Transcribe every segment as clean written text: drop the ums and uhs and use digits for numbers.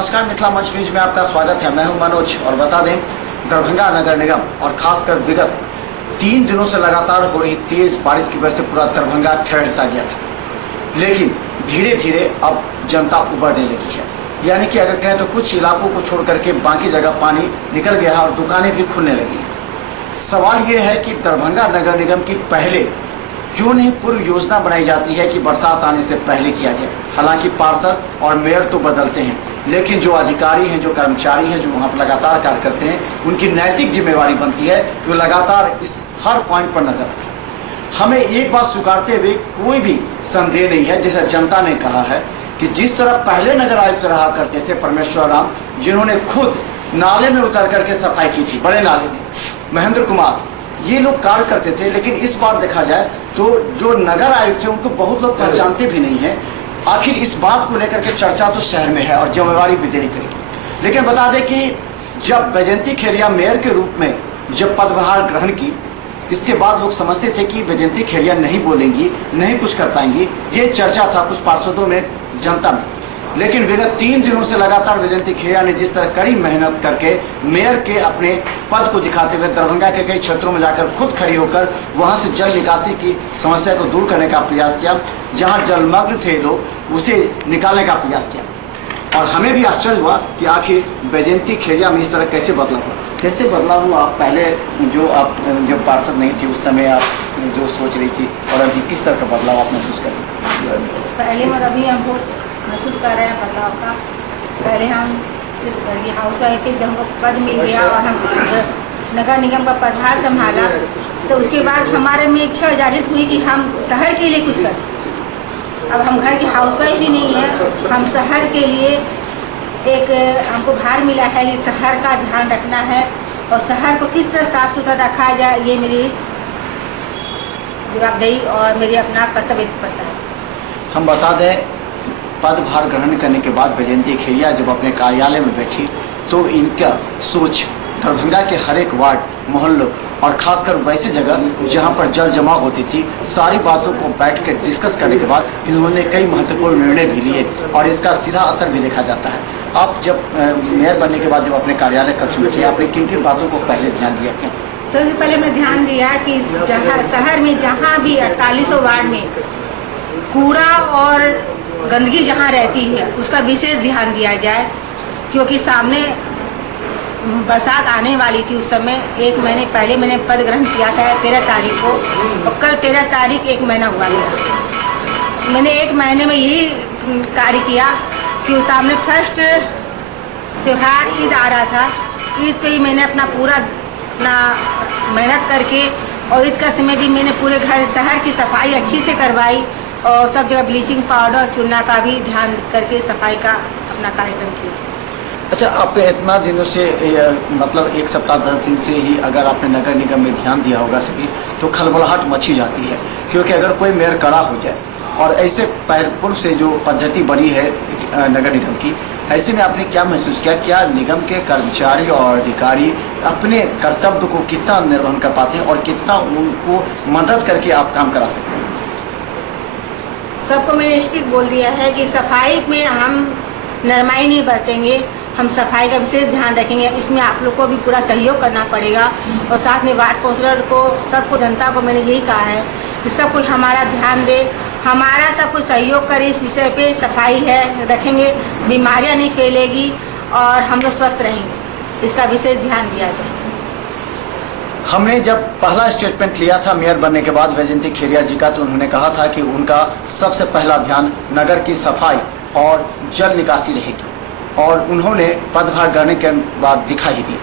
नमस्कार, मिथिला मंच न्यूज में आपका स्वागत है। मैं हूं मनोज और बता दें, दरभंगा नगर निगम और खासकर विगत 3 दिनों से लगातार हो रही तेज बारिश की वजह से पूरा दरभंगा ठहर सा गया था, लेकिन धीरे धीरे अब जनता उबरने लगी है। यानी कि अगर कहें तो कुछ इलाकों को छोड़ करके बाकी जगह पानी निकल गया है और दुकानें भी खुलने लगी हैं। सवाल ये है कि दरभंगा नगर निगम की पहले क्यों नहीं पूर्व योजना बनाई जाती है कि बरसात आने से पहले किया जाए। हालांकि पार्षद और मेयर तो बदलते हैं, लेकिन जो अधिकारी हैं, जो कर्मचारी हैं, जो वहाँ पर लगातार कार्य करते हैं, उनकी नैतिक जिम्मेवारी बनती है कि वो लगातार इस हर पॉइंट पर नजर रखें। हमें एक बात स्वीकारते हुए कोई भी संदेह नहीं है, जैसा जनता ने कहा है कि जिस तरह पहले नगर आयुक्त रहा करते थे परमेश्वर राम, जिन्होंने खुद नाले में उतर करके सफाई की थी, बड़े नाले में, महेंद्र कुमार, ये लोग कार्य करते थे। लेकिन इस बार देखा जाए तो जो नगर आयुक्त थे उनको बहुत लोग पहचानते भी नहीं हैं। आखिर इस बात को लेकर के चर्चा तो शहर में है और जिम्मेवारी भी देनी पड़ेगी। लेकिन बता दें कि जब वैजयंती खेरिया मेयर के रूप में जब पदभार ग्रहण की, इसके बाद लोग समझते थे कि वैजयंती खेरिया नहीं बोलेंगी, नहीं कुछ कर पाएंगी। ये चर्चा था कुछ पार्षदों में, जनता में। लेकिन विगत 3 दिनों से लगातार वैजयंती खेरिया ने जिस तरह कड़ी मेहनत करके मेयर के अपने पद को दिखाते हुए दरभंगा के कई क्षेत्रों में जाकर खुद खड़ी होकर वहां से जल निकासी की समस्या को दूर करने का प्रयास किया, जहां जलमग्न थे लोग उसे निकालने का प्रयास किया। और हमें भी आश्चर्य हुआ कि आखिर वैजयंती खेरिया में इस तरह कैसे बदलाव हुआ। कैसे बदलाव हुआ? आप पहले जो पार्षद नहीं थी उस समय आप जो सोच रही थी और अभी किस तरह का बदलाव आप महसूस कर रही? पहले और अभी हम बहुत महसूस कर रहे हैं बदलाव का। पहले हम सिर्फ घर की हाउस वाइफ थे, जब हमको पद मिल गया और हम नगर निगम का पदभार संभाला, तो उसके बाद हमारे में इच्छा जागृत हुई कि हम शहर के लिए कुछ करें। अब हम घर की हाउस वाइफ ही नहीं है, हम शहर के लिए एक हमको भार मिला है कि शहर का ध्यान रखना है और शहर को किस तरह साफ सुथरा रखा जाए, ये मेरी जवाबदेही और मेरी अपना कर्तव्य पड़ता है। हम बता दें, पदभार ग्रहण करने के बाद वैजयंती खेरिया जब अपने कार्यालय में बैठी तो इनका सोच दरभंगा के हर एक वार्ड, मोहल्लों और खासकर वैसे जगह जहां पर जल जमाव होती थी, सारी बातों को बैठ कर डिस्कस करने के बाद इन्होंने कई महत्वपूर्ण निर्णय भी लिए और इसका सीधा असर भी देखा जाता है। आप जब मेयर बनने के बाद जब अपने कार्यालय कक्ष में थे, आपने किन किन बातों को पहले ध्यान दिया? क्या सबसे पहले मैं ध्यान दिया कि शहर में जहाँ भी 48 वार्ड में कूड़ा और गंदगी जहाँ रहती है उसका विशेष ध्यान दिया जाए, क्योंकि सामने बरसात आने वाली थी। उस समय 1 महीने पहले मैंने पद ग्रहण किया था 13 तारीख को, और कल 13 तारीख 1 महीना हुआ मेरा। मैंने 1 महीने में यही कार्य किया कि उस सामने फर्स्ट त्यौहार ईद आ रहा था। ईद पे ही मैंने अपना पूरा मेहनत करके और ईद का समय भी मैंने पूरे घर शहर की सफाई अच्छी से करवाई और सब जगह ब्लीचिंग पाउडर चूना का भी ध्यान करके सफाई का अपना कार्यक्रम किया। अच्छा, आप इतना दिनों से मतलब 1 सप्ताह 10 दिन से ही अगर आपने नगर निगम में ध्यान दिया होगा सभी, तो खलबलाहट मची जाती है। क्योंकि अगर कोई मेयर कड़ा हो जाए और ऐसे पूर्व से जो पद्धति बनी है नगर निगम की, ऐसे में आपने क्या महसूस किया? क्या निगम के कर्मचारी और अधिकारी अपने कर्तव्य को कितना निर्वहन कर पाते हैं और कितना उनको मदद करके आप काम करा सकते हैं? सबको मैंने स्टिक बोल दिया है कि सफाई में हम नरमाई नहीं बरतेंगे, हम सफाई का विशेष ध्यान रखेंगे। इसमें आप लोग को भी पूरा सहयोग करना पड़ेगा और साथ में वार्ड काउंसलर को, सबको, जनता को मैंने यही कहा है कि सब कोई हमारा ध्यान दे, हमारा सब कुछ सहयोग करे इस विषय पे। सफाई है रखेंगे, बीमारियां नहीं फैलेगी और हम लोग स्वस्थ रहेंगे, इसका विशेष ध्यान दिया जाए। हमने जब पहला स्टेटमेंट लिया था मेयर बनने के बाद वैजयंती खेरिया जी का, तो उन्होंने कहा था कि उनका सबसे पहला ध्यान नगर की सफाई और जल निकासी रहेगी, और उन्होंने पदभार ग्रहण के बाद दिखा ही दिया।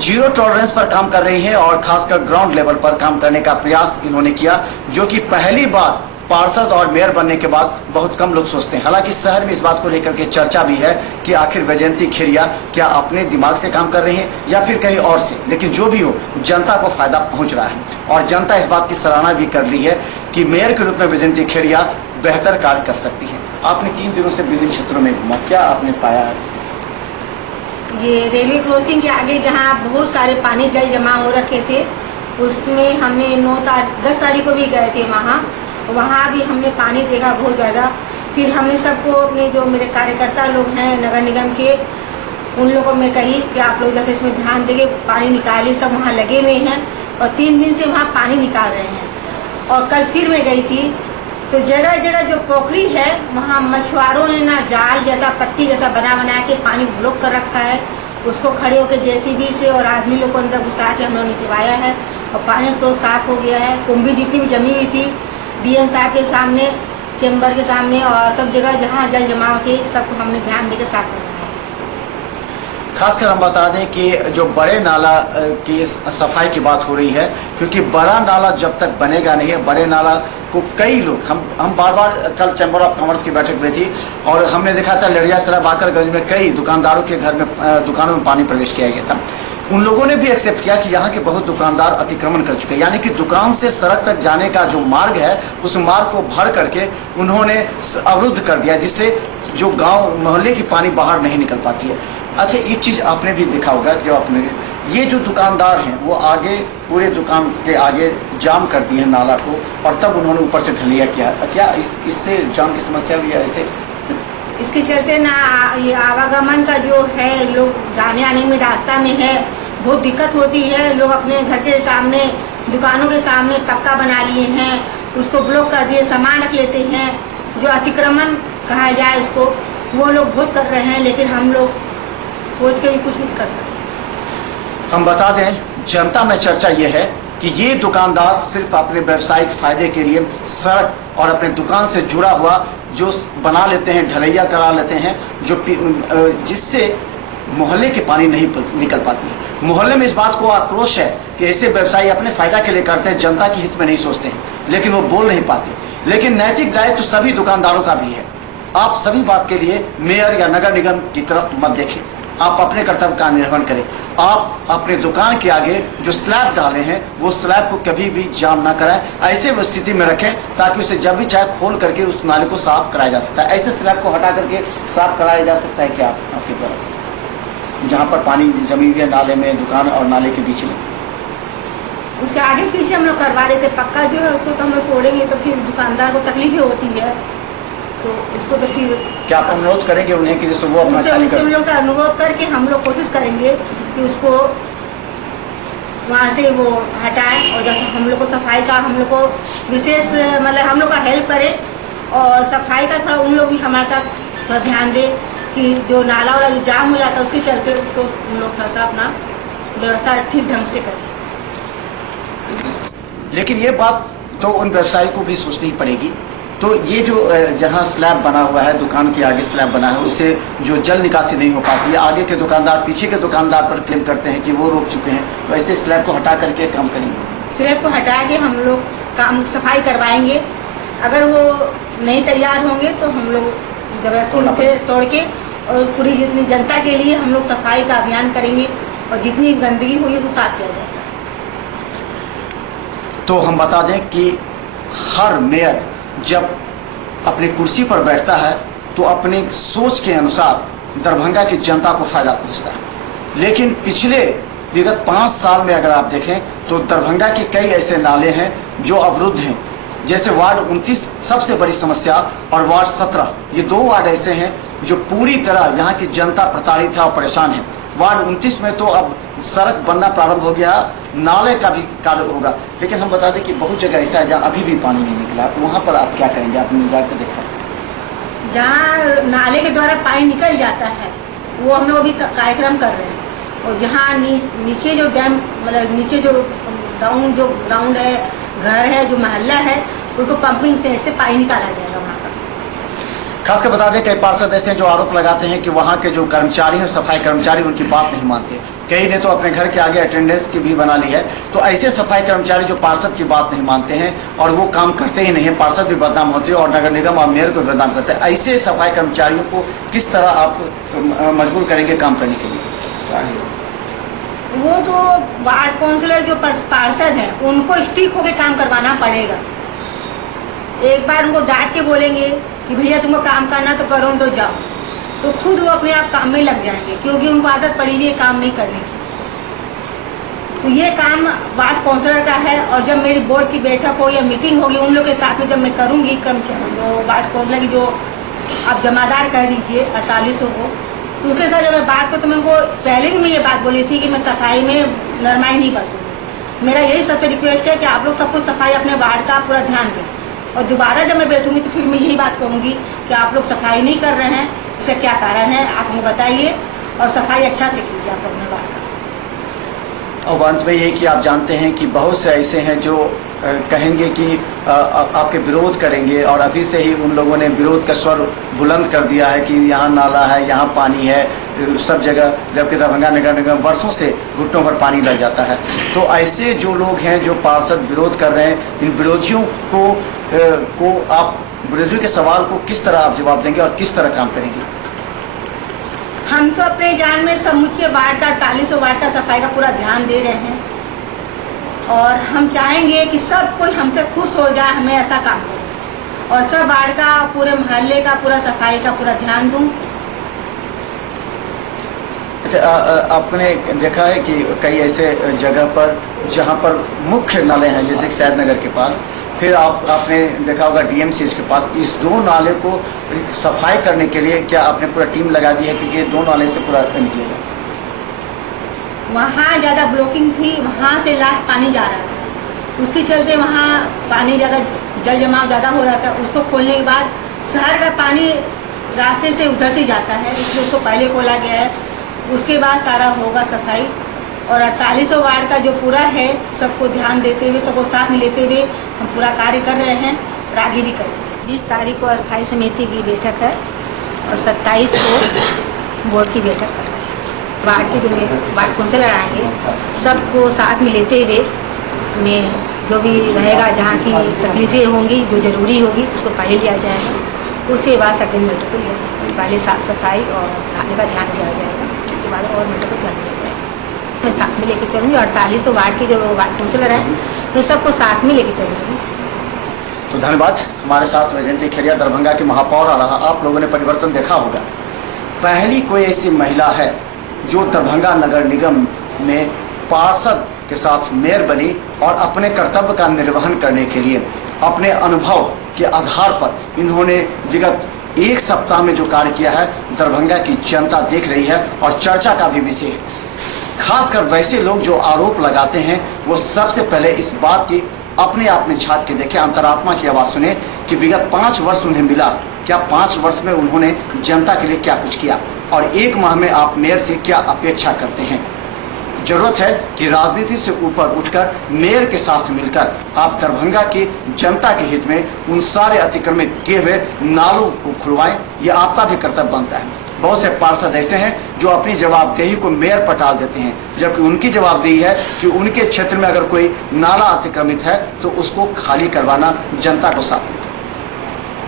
0 टॉलरेंस पर काम कर रही है और खासकर ग्राउंड लेवल पर काम करने का प्रयास इन्होंने किया, जो कि पहली बार पार्षद और मेयर बनने के बाद बहुत कम लोग सोचते हैं। हालांकि शहर में इस बात को लेकर के चर्चा भी है कि आखिर वैजयंती खेरिया क्या अपने दिमाग से काम कर रहे हैं या फिर कहीं और से। लेकिन जो भी हो, जनता को फायदा पहुंच रहा है और जनता इस बात की सराहना भी कर ली है कि मेयर के रूप में वैजयंती खेरिया बेहतर कार्य कर सकती है। आपने 3 दिनों से विभिन्न क्षेत्रों में घूमा, क्या आपने पाया है? ये रेलवे क्रॉसिंग के आगे जहाँ बहुत सारे पानी जल जमा हो रखे थे, उसमें हमने 10 तारीख को भी गए थे। वहाँ भी हमने पानी देखा बहुत ज़्यादा। फिर हमने सबको अपने जो मेरे कार्यकर्ता लोग हैं नगर निगम के, उन लोगों में कही कि आप लोग जैसे इसमें ध्यान देंगे, पानी निकालिए। सब वहाँ लगे हुए हैं और 3 दिन से वहाँ पानी निकाल रहे हैं। और कल फिर मैं गई थी तो जगह जगह जो पोखरी है वहाँ मछुआरों ने ना जाल जैसा पट्टी जैसा बना के पानी ब्लॉक कर रखा है। उसको खड़े होकर जेसीबी से और आदमी लोग को अंदर घुसा के हम लोग निकलवाया है और पानी स्रोत साफ हो गया है। कुंभी जितनी भी जमी हुई थी डीएम साहब के सामने, चैम्बर के सामने और सब जगह जहाँ जल जमाव थे सबको हमने ध्यान देकर साफ करना है। खासकर हम बता दें कि जो बड़े नाला की सफाई की बात हो रही है, क्योंकि बड़ा नाला जब तक बनेगा नहीं है, बड़े नाला को कई लोग हम बार बार कल चैम्बर ऑफ कॉमर्स की बैठक में थी और हमने देखा था लड़ियासराय बाकरगंज में कई दुकानदारों के घर में दुकानों में पानी प्रवेश किया गया था। उन लोगों ने भी एक्सेप्ट किया कि यहाँ के बहुत दुकानदार अतिक्रमण कर चुके हैं, यानी कि दुकान से सड़क तक जाने का जो मार्ग है उस मार्ग को भर करके उन्होंने अवरुद्ध कर दिया, जिससे जो गांव मोहल्ले की पानी बाहर नहीं निकल पाती है। अच्छा, एक चीज़ आपने भी देखा होगा कि आपने ये जो दुकानदार हैं वो आगे पूरे दुकान के आगे जाम कर दिए हैं नाला को और तब उन्होंने ऊपर से ढलैया किया। क्या इससे जाम की समस्या भी है? ऐसे इसके चलते ना ये आवागमन का जो है, लोग जाने आने में रास्ता में है बहुत दिक्कत होती है। लोग अपने घर के सामने दुकानों के सामने पक्का बना लिए हैं, उसको ब्लॉक कर दिए, सामान रख लेते हैं, जो अतिक्रमण कहा जाए उसको, वो लोग बहुत कर रहे हैं। लेकिन हम लोग सोच के भी कुछ नहीं कर सकते। हम बता दें जनता में चर्चा ये है कि ये दुकानदार सिर्फ अपने व्यवसायिक फायदे के लिए सड़क और अपने दुकान से जुड़ा हुआ जो बना लेते हैं, ढलैया करा लेते हैं, जो जिससे मोहल्ले के पानी नहीं निकल पाती है। मोहल्ले में इस बात को आक्रोश है कि ऐसे व्यवसायी अपने फायदा के लिए करते हैं, जनता के हित में नहीं सोचते हैं, लेकिन वो बोल नहीं पाते। लेकिन नैतिक दायित्व तो सभी दुकानदारों का भी है। आप सभी बात के लिए मेयर या नगर निगम की तरफ मत देखें, आप अपने कर्तव्य का निर्वहन करें। आप अपने दुकान के आगे जो स्लैब डाले हैं वो स्लैब को कभी भी जाम ना कराएं, ऐसे स्थिति में रखें ताकि उसे जब भी चाहे खोल करके उस नाले को साफ कराया जा सकता है। ऐसे स्लैब को हटा करके साफ कराया जा सकता है क्या आपके द्वारा, जहाँ पर पानी जमी हुई है नाले में, दुकान और नाले के बीच में? उसके आगे पीछे हम लोग करवा देते, पक्का जो है उसको तो हम लोग तोड़ेंगे तो फिर दुकानदार को तकलीफ होती है, तो उसको तो फिर क्या आप अनुरोध करेंगे उन्हें कि जैसे वो अपना उन लोग से अनुरोध करके हम लोग कोशिश करेंगे कि उसको वहाँ से वो हटाएं और जैसे हम लोग को सफाई का हम लोग को विशेष मतलब हम लोग का हेल्प करें और सफाई का थोड़ा उन लोग भी हमारे साथ थोड़ा ध्यान दें कि जो नाला वाला जो जाम हो जाता है उसके चलते उसको हम लोग थोड़ा सा अपना व्यवस्था ठीक ढंग से करें। लेकिन ये बात तो उन व्यवसायी को भी सोचनी पड़ेगी। तो ये जो जहाँ स्लैब बना हुआ है, दुकान के आगे स्लैब बना है, उससे जो जल निकासी नहीं हो पाती है, आगे के दुकानदार पीछे के दुकानदार पर क्लेम करते हैं कि वो रोक चुके हैं, तो ऐसे स्लैब को हटा करके काम करेंगे। स्लैब को हटा के हम लोग काम सफाई करवाएंगे। अगर वो नहीं तैयार होंगे तो हम लोग जबरदस्ती उनसे तोड़ के और पूरी जितनी जनता के लिए हम लोग सफाई का अभियान करेंगे और जितनी गंदगी हुई तो साफ किया जाएगा। तो हम बता दें कि हर मेयर जब अपनी कुर्सी पर बैठता है तो अपनी सोच के अनुसार दरभंगा की जनता को फायदा पहुंचता है। लेकिन पिछले विगत 5 साल में अगर आप देखें तो दरभंगा के कई ऐसे नाले हैं जो अवरुद्ध हैं, जैसे वार्ड 29 सबसे बड़ी समस्या और वार्ड 17, ये 2 वार्ड ऐसे हैं जो पूरी तरह यहाँ की जनता प्रताड़ित है और परेशान है। वार्ड 29 में तो अब सड़क बनना प्रारंभ हो गया, नाले का भी कार्य होगा, लेकिन हम बता दें कि बहुत जगह ऐसा है जहाँ अभी भी पानी नहीं निकला। वहाँ पर आप क्या करेंगे? आपने जाकर देखा? जहाँ नाले के द्वारा पानी निकल जाता है वो हम लोग अभी कार्यक्रम कर रहे हैं, और जहाँ नीचे जो डैम मतलब नीचे जो ग्राउंड है, घर है, जो मोहल्ला है, उसको पंपिंग सेट से पानी निकाला जाएगा वहाँ पर। खासकर बता दें कई पार्षद ऐसे हैं जो आरोप लगाते हैं कि वहाँ के जो कर्मचारी हैं, सफाई कर्मचारी, उनकी बात नहीं मानते। कई ने तो अपने घर के आगे अटेंडेंस की भी बना ली है। तो ऐसे सफाई कर्मचारी जो पार्षद की बात नहीं मानते हैं और वो काम करते ही नहीं है, पार्षद भी बदनाम होते हैं और नगर निगम और मेयर को बदनाम करते हैं, ऐसे सफाई कर्मचारियों को किस तरह आप मजबूर करेंगे काम करने के लिए? वो तो वार्ड काउंसिलर जो पार्षद हैं उनको स्टिक होकर काम करवाना पड़ेगा। एक बार उनको डांट के बोलेंगे कि भैया तुमको काम करना तो करो, तो जाओ, तो खुद वो अपने आप काम में लग जाएंगे, क्योंकि उनको आदत पड़ी हुई है काम नहीं करने की। तो ये काम वार्ड काउंसिलर का है, और जब मेरी बोर्ड की बैठक हो या मीटिंग होगी उन लोग के साथ में जब मैं करूँगी कर्मचारी जो वार्ड काउंसिलर की जो आप जमादार कह दीजिए 4800 को। उसके साथ जब मैं बात को तो मैं उनको पहले भी मैं ये बात बोली थी कि मैं सफाई में नरमाई नहीं बरतूँगी। मेरा यही सबसे रिक्वेस्ट है कि आप लोग सबको सफाई अपने वार्ड का पूरा ध्यान दें, और दोबारा जब मैं बैठूंगी तो फिर मैं यही बात कहूँगी कि आप लोग सफाई नहीं कर रहे हैं, इसका क्या कारण है आप हमें बताइए, और सफाई अच्छा से कीजिए आप अपने वार्ड का। और अंत में ये कि आप जानते हैं कि बहुत से ऐसे हैं जो कहेंगे कि आपके विरोध करेंगे, और अभी से ही उन लोगों ने विरोध का स्वर बुलंद कर दिया है कि यहाँ नाला है, यहाँ पानी है, सब जगह, जबकि दरभंगा नगर निगम वर्षों से घुटनों पर पानी लग जाता है। तो ऐसे जो लोग हैं जो पार्षद विरोध कर रहे हैं, इन विरोधियों को आप विरोधियों के सवाल को किस तरह आप जवाब देंगे और किस तरह काम करेंगे? हम तो अपने जान में समूचे वार्ड का 4800 वार्ड का सफाई का पूरा ध्यान दे रहे हैं, और हम चाहेंगे कि सब कोई हमसे खुश हो जाए, हमें ऐसा काम करें, और सब वार्ड का, पूरे मोहल्ले का पूरा सफाई का पूरा ध्यान दूं। अच्छा, आपने देखा है कि कई ऐसे जगह पर जहां पर मुख्य नाले हैं, जैसे सैद नगर के पास, फिर आपने देखा होगा डीएमसीएच के पास, इस दो नाले को सफाई करने के लिए क्या आपने पूरा टीम लगा दी है कि ये दो नाले से पूरा निकलेगा? वहाँ ज़्यादा ब्लॉकिंग थी, वहाँ से लास्ट पानी जा रहा था, उसके चलते वहाँ पानी ज़्यादा, जल जमाव ज़्यादा हो रहा था। उसको खोलने के बाद शहर का पानी रास्ते से उधर से जाता है, इसलिए उसको पहले खोला गया है। उसके बाद सारा होगा सफाई, और 4800 वार्ड का जो पूरा है सबको ध्यान देते हुए, सबको साथ में लेते हुए हम पूरा कार्य कर रहे हैं और आगे भी करेंगे। 20 तारीख को अस्थायी समिति की बैठक है और 27 को बोर्ड की बैठक कर रहे हैं। वार्ड के जो वार्ड काउंसिलर आएंगे सबको साथ में लेते हुए में जो भी रहेगा, जहाँ की तकलीफें होंगी, जो ज़रूरी होगी उसको पहले लिया जाएगा, उसके बाद सेकेंड मैटर को लिया जाएगा। पहले साफ़ सफाई और नाले का ध्यान दिया जाएगा, उसके बाद और मैटर को ध्यान दिया जाएगा। मैं साथ में लेके चलूँगी, और 4800 वार्ड के जो वार्ड काउंसिलर हैं तो सबको साथ में लेके चलूँगी। तो धन्यवाद। हमारे साथ वैजयंती खेरिया दरभंगा के महापौर आ रहा। आप लोगों ने परिवर्तन देखा होगा, पहली कोई ऐसी महिला है जो दरभंगा नगर निगम में पार्षद के साथ मेयर बनी और अपने कर्तव्य का निर्वहन करने के लिए अपने अनुभव के आधार पर इन्होंने विगत एक सप्ताह में जो कार्य किया है, दरभंगा की जनता देख रही है और चर्चा का भी विषय है। खासकर वैसे लोग जो आरोप लगाते हैं वो सबसे पहले इस बात की अपने आप में झांक के देखें, अंतरात्मा की आवाज़ सुने कि विगत 5 वर्ष उन्हें मिला, क्या 5 वर्ष में उन्होंने जनता के लिए क्या कुछ किया, और 1 माह में आप मेयर से क्या अपेक्षा करते हैं। जरूरत है कि राजनीति से ऊपर उठकर मेयर के साथ मिलकर आप दरभंगा की जनता के हित में उन सारे अतिक्रमित किए हुए नालों को खुलवाएं। ये आपका भी कर्तव्य बनता है। बहुत से पार्षद ऐसे हैं जो अपनी जवाबदेही को मेयर पर टाल देते हैं, जबकि उनकी जवाबदेही है कि उनके क्षेत्र में अगर कोई नाला अतिक्रमित है तो उसको खाली करवाना, जनता को साफ।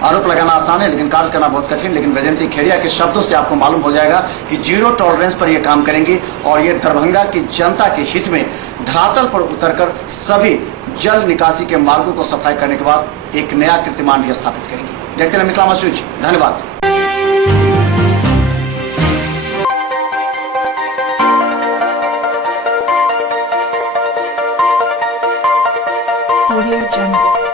आरोप लगाना आसान है लेकिन कार्य करना बहुत कठिन। लेकिन वैजयंती खेरिया के शब्दों से आपको मालूम हो जाएगा कि जीरो टॉलरेंस पर यह काम करेंगी, और ये दरभंगा की जनता के हित में धरातल पर उतरकर सभी जल निकासी के मार्गों को सफाई करने के बाद एक नया कीर्तिमान भी स्थापित करेंगी। देखते हैं मिथिला मसूज। धन्यवाद। Audio Jungle.